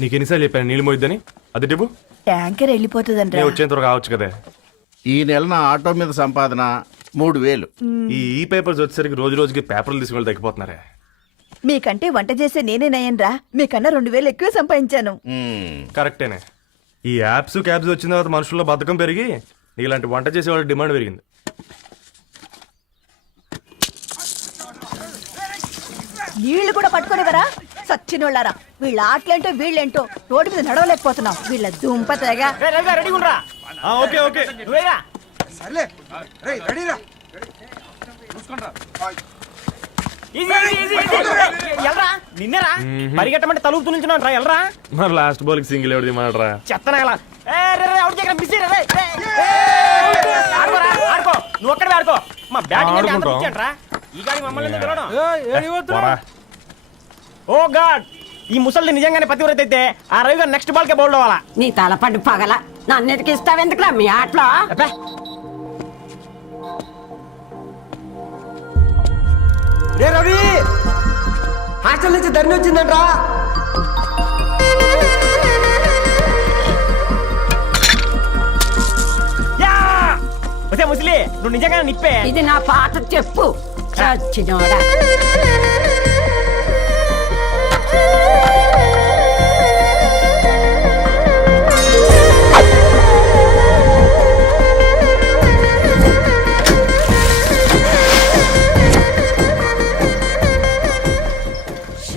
నీకు ఎన్నిసార్లు చెప్పాను నీళ్ళు మోయిద్దని? అది డిబు ట్యాంకర్ వెళ్ళిపోతుందంట. వచ్చేంత వరకు రావచ్చు కదా. ఈ నెల నా ఆటో మీద సంపాదన 3000. ఈ పేపర్స్ వచ్చేసరికి రోజు రోజుకి పేపర్లు తీసుకుని తగ్గిపోతున్నారే. మీకంటే వంట చేసే నేనే నయ్యన్రా, మీకన్నా 2000 ఎక్కువ సంపాదించాను. కరెక్టేనే. ఈ యాప్స్ క్యాబ్స్ వచ్చిన తర్వాత మనుషుల్లో బద్ధకం పెరిగి ఇలాంటి వంట చేసే వాళ్ళ డిమాండ్ పెరిగింది. నీళ్లు కూడా పట్టుకునేవరా సచ్చినోళ్ళారా. వీళ్ళ ఆటలేంటో వీళ్ళేంటో రోడ్డు మీద నడవలేకపోతున్నాం. వీళ్ళ దుంప తెగ. నిన్నరా పరిగెట్టమంటే తలుపుతూ నుంచున్నాను రా. ఎల్రా మరి లాస్ట్ బాల్ కి సింగిల్ ఎవరిది మాడరా? చెత్తనా ఆడుకో, నువ్వు ఒక్కడే ఆడుకో. మా బ్యాటింగ్ రా. ఈ గాడి మమ్మల్ని ఓ గాడ్, ఈ ముసలిది నిజంగానే పతివ్రత అయితే ఆ రవి గారు నెక్స్ట్ బాల్ కే బౌల్డ్ అవ్వాలా. నీ తలపండు పగల నన్ను ఎదికిస్తావెందుకురా మీ ఆటలో? రే రవి, హాస్టల్ నుంచి ధరణి వచ్చిందంట్రా. ముసలి నువ్వు నిజంగా నిప్పే. ఇది నా పాత చెప్పు చచ్చినోడా.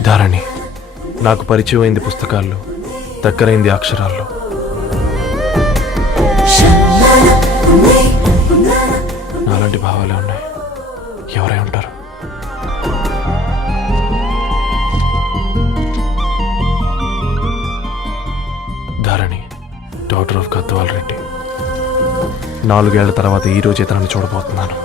ధారణి నాకు పరిచయం అయింది పుస్తకాల్లో, దగ్గరైంది అక్షరాల్లో. నాలాంటి భావాలే ఉన్నాయి. ఎవరై ఉంటారు? Dharani doctor of Gadwal Reddy. 4 ఏళ్ల తర్వాత ఈ రోజు ఇతనాన్ని చూడబోతున్నాను.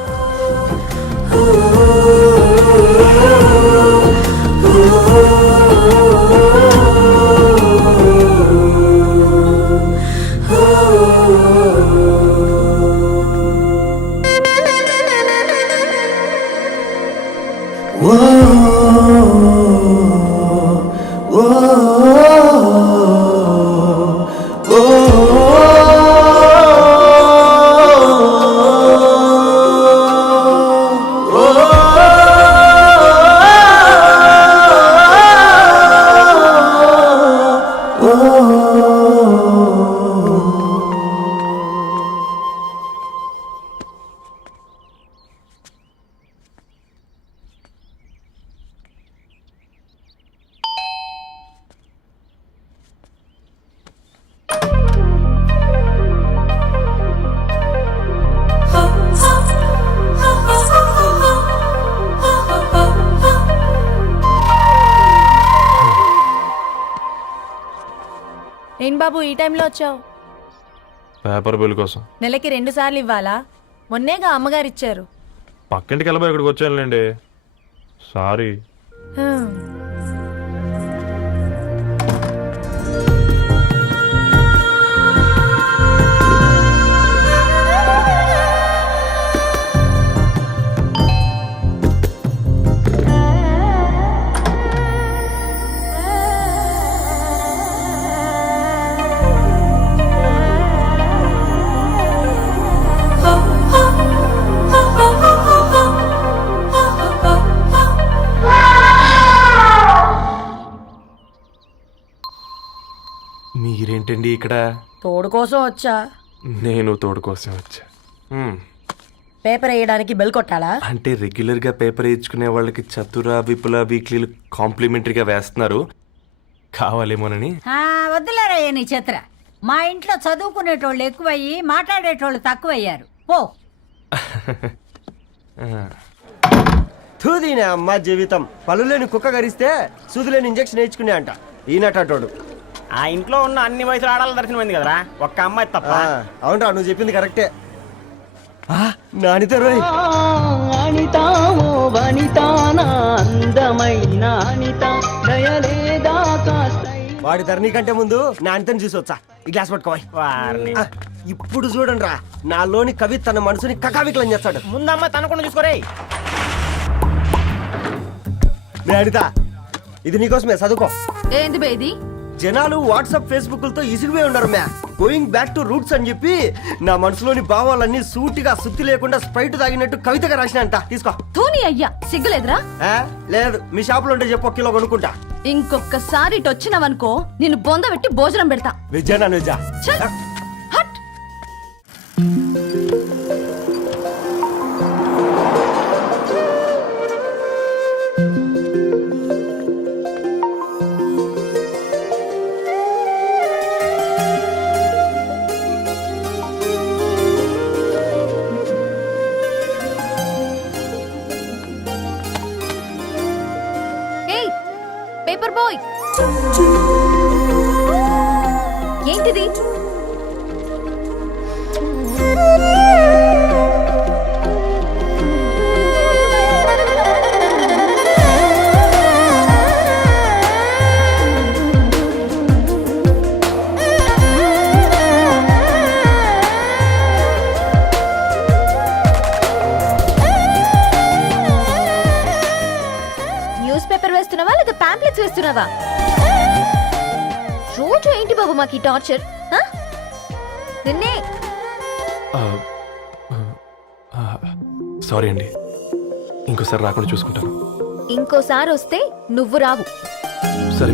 ఏం బాబు ఈ టైంలో వచ్చావు? పేపర్ బిల్ కోసం. నెలకి 2 సార్లు ఇవ్వాలా? మొన్నేగా అమ్మగారు ఇచ్చారు. పక్కింటికి వెళ్ళబోయి ఇక్కడికి వచ్చానులేండి. సారీ. మీరేంటండి ఇక్కడ? తోడు కోసం వచ్చా. నేను తోడు కోసం వచ్చా. పేపర్ వేయడానికి బెల్ కొట్టాలా? అంటే రెగ్యులర్ గా పేపర్ వేయించుకునే వాళ్ళకి చతుర విపుల వీక్లీలు కాంప్లిమెంటరీగా వేస్తున్నారు, కావాలేమోనని. వద్దులేరయ్య నీ చిత్ర. మా ఇంట్లో చదువుకునేటోళ్ళు ఎక్కువయ్యి మాట్లాడేటోళ్ళు తక్కువయ్యారు. పో. తూదీనే అమ్మ జీవితం. పలులేని కుక్క గరిస్తే సూదులేని ఇంజక్షన్ వేయించుకునే అంట ఈనటోడు. ఆ ఇంట్లో ఉన్న అన్ని వయసులు ఆడాలి దర్శనమైంది కదరా, ఒక్క అమ్మాయి తప్ప. అవునరా, నువ్వు చెప్పింది కరెక్టే. నానితో వాడి ధరణి కంటే ముందు నానితని చూసి వచ్చా. ఈ గ్లాస్ పట్టుకోవాలి. ఇప్పుడు చూడండి రా, నాలోని కవి తన మనసుని కకావికలం చేస్తాడు. ముందమ్మ తనకుండా చూసుకోరే. అనిత, ఇది నీకోసమే, చదువుకో. ఏంది బేది? జనాలు వాట్సాప్ ఫేస్బుక్లతో ఇసిగిపోయి ఉన్నారు మ్యా. గోయింగ్ బ్యాక్ టు రూట్స్ అని చెప్పి నా మనసులోని భావాలన్నీ సూటిగా సుత్తి లేకుండా స్ప్రైట్ తాగినట్టు కవితగా రాసిన అంట. తీసుకో. ధోని అయ్యా సిగ్గులేదురా? లేదు, మీ షాప్ లో ఉంటే చెప్పు, కిలో కొనుక్కుంటా. ఇంకొకసారి ఇటు వచ్చినావనుకో నిన్ను బొంద పెట్టి భోజనం పెడతా. వెజ్జా నాన్ వెజ్జా? ఛ! హట్! ఏయ్ పేపర్ బాయ్, ఏంటిది? న్యూస్ పేపర్ వేస్తున్నావా లేదా పాంప్లెట్స్ వేస్తున్నావా? రోజు ఏంటి బాబు మాకు ఈ టార్చర్? నిన్నే సారీ అండి, ఇంకోసారి రాకుండా చూసుకుంటాను. ఇంకోసారి వస్తే నువ్వు రావు. సరే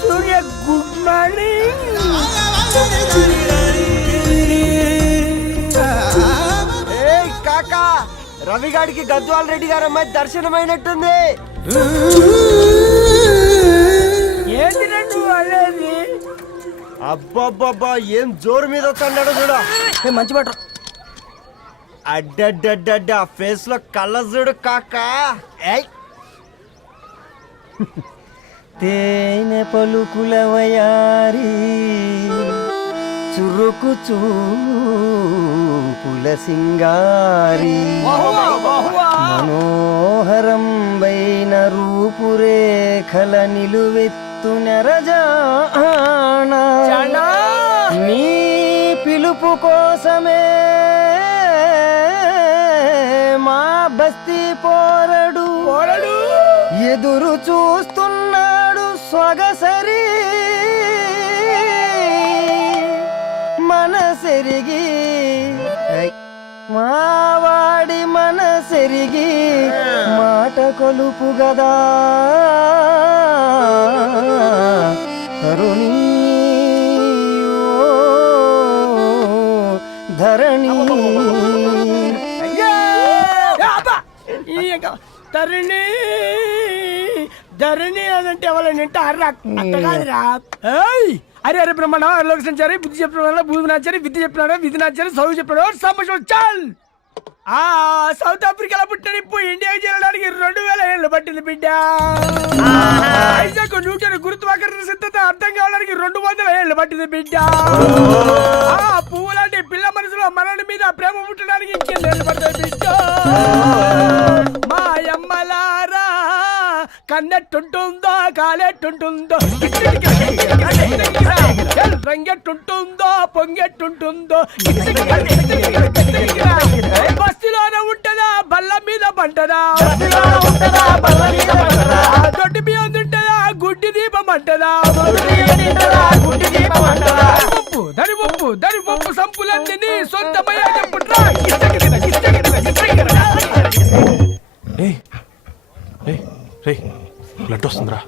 సూర్య గుడ్ మార్నింగ్. కాకా, రవిగాడికి గద్వాల్ రెడ్డి గారు అమ్మాయి దర్శనమైనట్టుంది. ఏంటి నువ్వు అనేది? అబ్బబ్బబ్బా, ఏం జోరు మీద వస్తాడు చూడ. మంచి మాట. అడ్డడ్డడ్డ ఫేస్ లో కళ్ళ చూడు కాకా. తేనె పలుకుల వయారి చురుకు చూపుల సింగారి మనోహరం బైన రూపురేఖల నిలువెత్తు నెరజానా నీ పిలుపు కోసమే మా బస్తీ పోరడు ఎదురు చూస్తున్నాడు సొగసరి మనసెరిగి మావాడి మనసెరిగి మాట కొలుపు గదా తరుణీ ఓ ధరణి. ధరణి ధరణి అదంటే ఎవరైనా అర్రా అట్ట కాదురా. అరే అరే బ్రహ్మణ లోక సంచారి బుద్ధి చెప్పిన భూమి నాచారి విద్య చెప్పినాడు విధి నాచారి చదువు చెప్పినాడు సంభాషణ చాల్. సౌత్ ఆఫ్రికాలో పుట్టిన ఇప్పుడు ఇండియాకి చేరడానికి 2000 ఏళ్ళు పట్టింది బిడ్డ. ఐజాక్ న్యూటన్ గురుత్వాకర్షణ సిద్ధత అర్థం కావడానికి 200 ఏళ్ళు పట్టింది బిడ్డ. పువ్వు లాంటి పిల్ల మనసులో మరణి మీద ప్రేమ పుట్టడానికి ఇంకేళ్ళు పడుతుంది బిడ్డ. మా అమ్మలారా కన్నెట్టుంటుందో కాలెట్టుంటుందో రంగెట్టుంటుందో పొంగెట్టుంటుందో బస్తిలోనే ఉంటదా బల్ల మీద పంటదా దొడ్డి బియ్యం తింటదా గుడ్డి దీపం అంటదా దరి పప్పు సంపులన్నీ సొంతమయ్యా చెప్పుట్రా. బ్లడ్ వస్తుందిరా.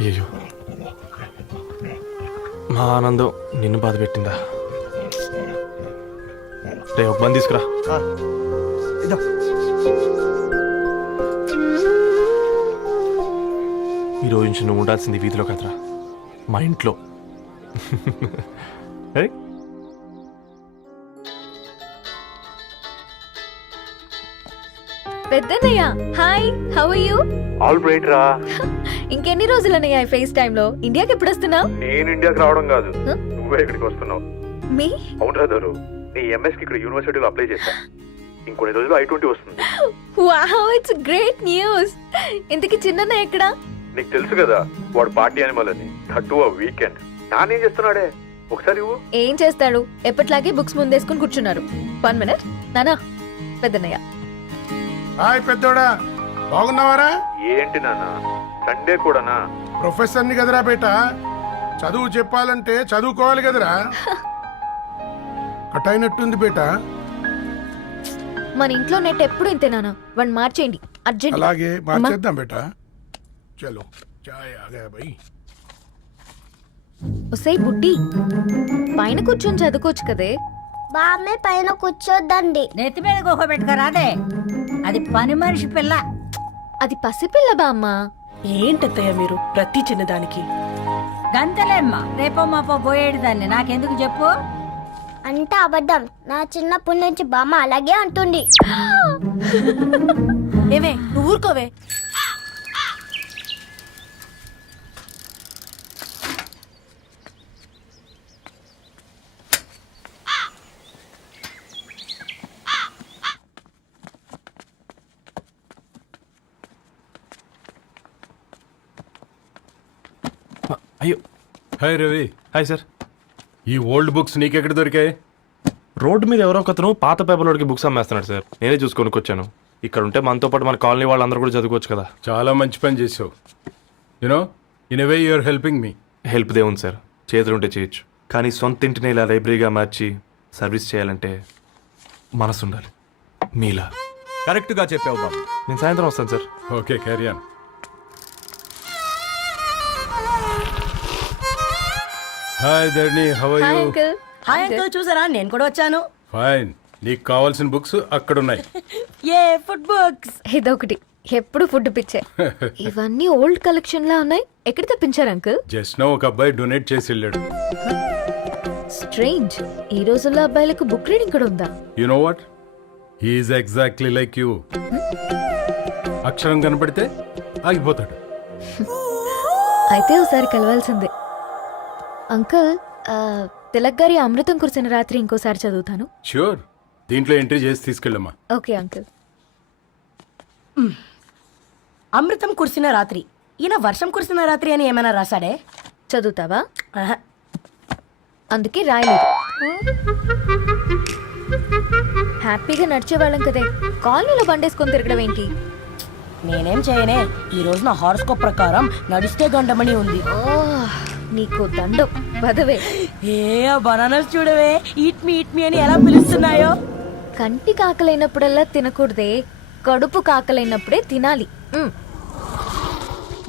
అయ్యో, మా ఆనందం నిన్ను బాధ పెట్టిందా? రే ఒక బంద్ తీసుకురా. ఈరోజు నుంచి నువ్వు ఉండాల్సింది వీధిలో కదరా, మా ఇంట్లో. పెద్దన్నయ్య hi, how are you? All right రా. ఇంకెన్ని రోజులన్నయ్య ఫేస్ టైమ్ లో? ఇండియాకి ఎప్పుడు వస్తున్నావు? నేను ఇండియాకి రావడం కాదు, నువ్వే ఇక్కడికి వస్తున్నావు. మీ అవును రాదారు నీ ఎంఎస్కి ఇక్కడ యూనివర్సిటీలో అప్లై చేశా ఇంకొన్ని రోజులు I-20 వస్తుంది. Wow it's great news. ఇంతకీ చిన్న ఎక్కడా? నీకు తెలుసు కదా వాడు పార్టీ అనిమల్ అని, థర్టూ వీకెండ్. నానేం చేస్తున్నాడే ఒకసారి ఇవ్వు. ఏం చేస్తాడు, ఎప్పట్లాగే బుక్స్ ముందేసుకుని కూర్చున్నారు. 1 minute నానా. పెద్దన్నయ్య హాయ్ పెద్దోడా, బాగున్నావారా? ఏంటి నాన్న సండే కూడానా? ప్రొఫెసర్ని కదరా బేట, చదువు చెప్పాలంటే చదువుకోవాలి కదరా. కట్ అయినట్టుంది బేట. మన ఇంట్లో నెట్ ఎప్పుడు ఇంతే నానా. 1 మార్చేయండి అర్జెంట్. అలాగే మార్చేద్దాం బేట. చలో చాయ్ ఆగా భయ్. ఒసేయ్ బుడ్డి, పైన కూర్చొని చదువుకోవచ్చు కదే. బామ్మే పైన కూర్చోద్దండి. నెత్తి మీద గుహ పెట్టుకోరాదే, అది పని మనిషి పిల్ల. అది పసిపిల్ల బామ్మ. ఏంటత్తయ్య మీరు ప్రతి చిన్నదానికి? గంతలేమ్మా, రేపో మాపో పోయేడు దాన్ని నాకెందుకు చెప్పు. అంటే అబద్ధం. నా చిన్నప్పటి నుంచి బామ్మ అలాగే అంటుంది. ఏవే నువ్వు ఊరుకోవే. అయ్యో హాయ్ రవి. Hi sir. ఈ ఓల్డ్ బుక్స్ నీకెక్కడ దొరికాయి? రోడ్డు మీద ఎవరో ఒకతను పాత పేపర్లోకి బుక్స్ అమ్మేస్తున్నాడు సార్. నేనే చూసుకొని వచ్చాను. ఇక్కడ ఉంటే మనతో పాటు మన కాలనీ వాళ్ళందరూ కూడా చదువుకోవచ్చు కదా. చాలా మంచి పని చేసావు. You know in a way you are helping me. Help దేవుంది సార్, చేతులుంటే చేయొచ్చు. కానీ సొంత ఇంటిని ఇలా లైబ్రరీగా మార్చి సర్వీస్ చేయాలంటే మనసు ఉండాలి. మీలా. కరెక్ట్గా చెప్పావు బాబు. నేను సాయంత్రం వస్తాను sir. Okay carry on. Hi Dharni, how are hi you? Uncle. Hi uncle, చూసారా నేను కూడా వచ్చాను. ఫైన్. నీకు కావాల్సిన బుక్స్ అక్కడ ఉన్నాయి. ఏ ఫుడ్ బుక్స్? ఇదొకటి, ఎప్పుడు ఫుడ్ పిచ్చే. ఇవన్నీ ఓల్డ్ కలెక్షన్ లా ఉన్నాయి. ఎక్కడ తెప్పించారు అంకుల్? జస్ట్ నో ఒక అబ్బాయి డొనేట్ చేసి వెళ్ళాడు. స్ట్రేంజ్, ఈ రోజుల్లో అబ్బాయిలకు బుక్ రీడింగ్ కూడా ఉందా? You know what, he's exactly like you. అక్షరం కనపడితే ఆగిపోతాడు. అయితే ఒకసారి కలవాల్సిందే. అంకుల్, తిలక్ గారి అమృతం కురిసిన రాత్రి ఇంకోసారి చదువుతాను. ష్యూర్, దీంట్లో ఎంట్రీ చేసి తీసుకెళ్ళమ్మా. Okay uncle. అమృతం కురిసిన రాత్రి. ఈయన వర్షం కురిసిన రాత్రి అని ఏమైనా రాశాడే? చదువుతావా? ఆహా. అందుకే రాయలేదు. హ్యాపీగా నడిచేవాళ్ళం కదే, కాలనీలో బండేసుకొని తిరగడం ఏంటి? నేనేం చేయనే, ఈ రోజు నా హారోస్కోప్ ప్రకారం నడిస్తే గండమణి ఉంది. ఓ, నీకు దండం పదవే. ఏ బనానాస్ చూడవే, ఈట్ మీ అని ఎలా పిలుస్తున్నాయో. కంటి కాకలైనప్పుడల్లా తినకూడదే, కడుపు కాకలైనప్పుడే తినాలి.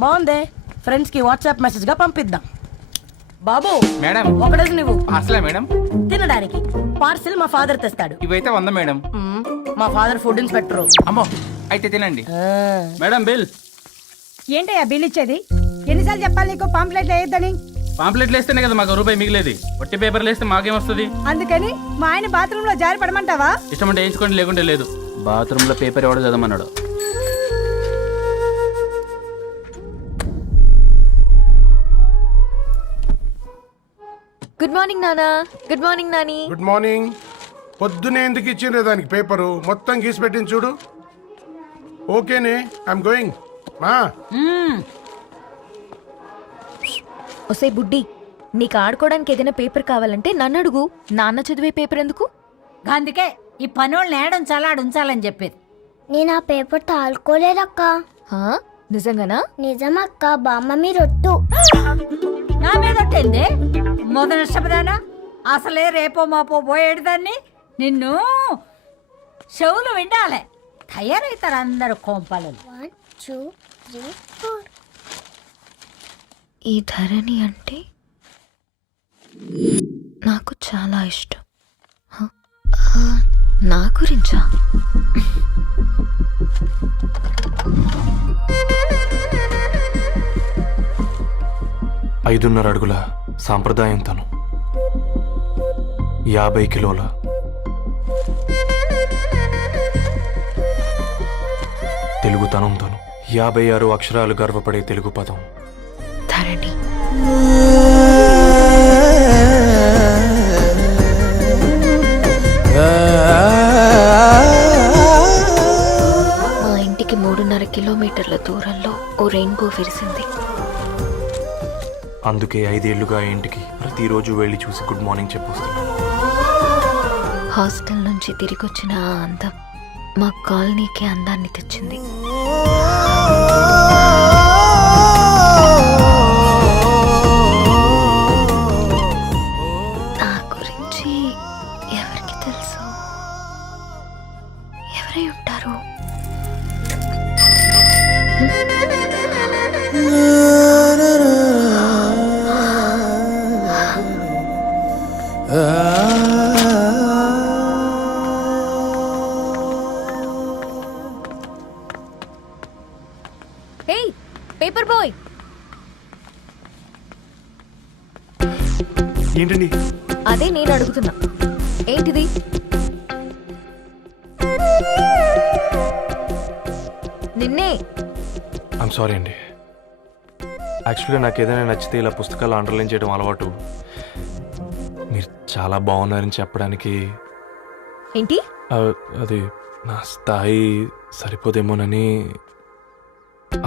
బాగుందే, ఫ్రెండ్స్ కి వాట్సాప్ మెసేజ్ గా పంపిద్దాం. బాబు మేడం. ఒకడేసి నువ్వు అసలే మేడం తినడానికి పార్సిల్ మా ఫాదర్ తెస్తాడు. ఇవైతే 100 మేడం. మా ఫాదర్ ఫుడ్ ఇన్స్పెక్టర్. అమ్మో, అయితే తినండి మేడం. బిల్ ఏంటయ్యా బిల్ ఇచ్చేది? ఎన్నిసార్లు చెప్పాలి నీకు పాంప్లెట్ వేయొద్దని? పాంప్లెట్లు వేస్తేనే కదా మాకు రూపాయి మిగిలేది. ఒట్టి పేపర్లు వేస్తే మాకేమొస్తుంది? అందుకని మా ఆయన బాత్రూమ్ లో జారి పడమంటావా? ఇష్టం అంటే వేయించుకోండి, లేకుంటే లేదు. బాత్రూమ్ లో పేపర్ ఎవడో చదవమన్నాడు. గుడ్ మార్నింగ్ నానా. Good morning Nani. Good morning. పొద్దునే ఎందుకు ఇచ్చిండ్రే దానికి పేపరు? మొత్తం గీసి పెట్టింది చూడు. ఓకేనే, ఐఎమ్ గోయింగ్. మా ఒసే బుడ్డి, నీకు ఆడుకోవడానికి ఏదైనా పేపర్ కావాలంటే నన్ను అడుగు. నాన్న చదివే పేపర్ ఎందుకు? అందుకే ఈ పనోళ్ళని ఏడుంచాలా ఉంచాలని చెప్పేది. నేను ఆ పేపర్ తాలుకోలేదక్క. హా? నిజంగానా? నిజమక్క, బామ్మ మీరొట్టు. నా మీద ఒట్టేంది? మొదటి నష్టపదానా? అసలే రేపో మాపో పోయేడు దాన్ని. నిన్ను చెవులు వినాలే, తయారవుతారు అందరు కోంపాలు. 1 2 3 4. ఈ ధరణి అంటే నాకు చాలా ఇష్టం. హ? నా గురించా? 5.5 అడుగుల సాంప్రదాయం తను, 50 కిలోల తెలుగుతనం తను, 56 అక్షరాలు గర్వపడే తెలుగు పదం ధరణి. దూరంలో ఓ రెయిన్బో విరిసింది. అందుకే 5 ఏళ్లుగా ఇంటికి ప్రతిరోజు వెళ్ళి చూసి గుడ్ మార్నింగ్ చెప్పొస్తున్నాను. హాస్టల్ నుంచి తిరిగొచ్చిన ఆ అందం మా కాలనీకి అందాన్ని తెచ్చింది. నా గురించి ఎవరికి తెలుసు? ఎవరై ఉంటారు? హే పేపర్ బాయ్, ఏంటండి? అదే నేను అడుగుతున్నా, ఏంటిది? నిన్నే. ఐమ్ సారీ అండి. యాక్చువల్గా నాకు ఏదైనా నచ్చితే ఇలా పుస్తకాలు అండర్లైన్ చేయడం అలవాటు. మీరు చాలా బాగున్నారని చెప్పడానికి ఏంటి? అది నా స్థాయి సరిపోదేమోనని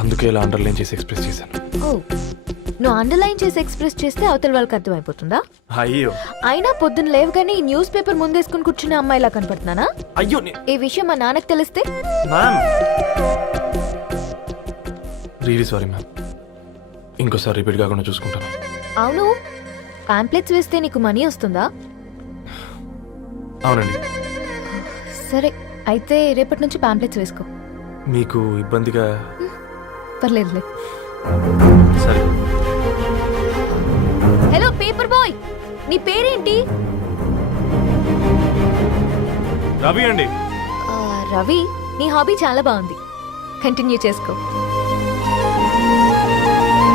అందుకే ఇలా అండర్లైన్ చేసి ఎక్స్ప్రెస్ చేశాను. ఓ, నువ్వు అండర్లైన్ చేసి ఎక్స్ప్రెస్ చేస్తే అవతల వాళ్ళకి అర్థమైపోతుందా? అయ్యో అయినా పొద్దున్న లేవగానే ఈ న్యూస్ పేపర్ ముందేసుకుని కూర్చునే అమ్మాయిలా కనపడుతున్నానా? అయ్యో ఈ విషయం మా నాన్నకి తెలిస్తే? Ma'am really sorry ma'am. ఇంకోసారి రిపీట్ కాకుండా చూసుకుంటాను. అవును, పాంప్లెట్స్ వేస్తే నీకు మనీ వస్తుందా? అవునండి. సరే అయితే రేపటి నుంచి పాంప్లెట్స్ వేసుకో. మీకు ఇబ్బందిగా? పర్లేదులే. సరే. హలో పేపర్ బాయ్, నీ పేరేంటి? రవి అండి. రవి, నీ హాబీ చాలా బాగుంది, కంటిన్యూ చేసుకో.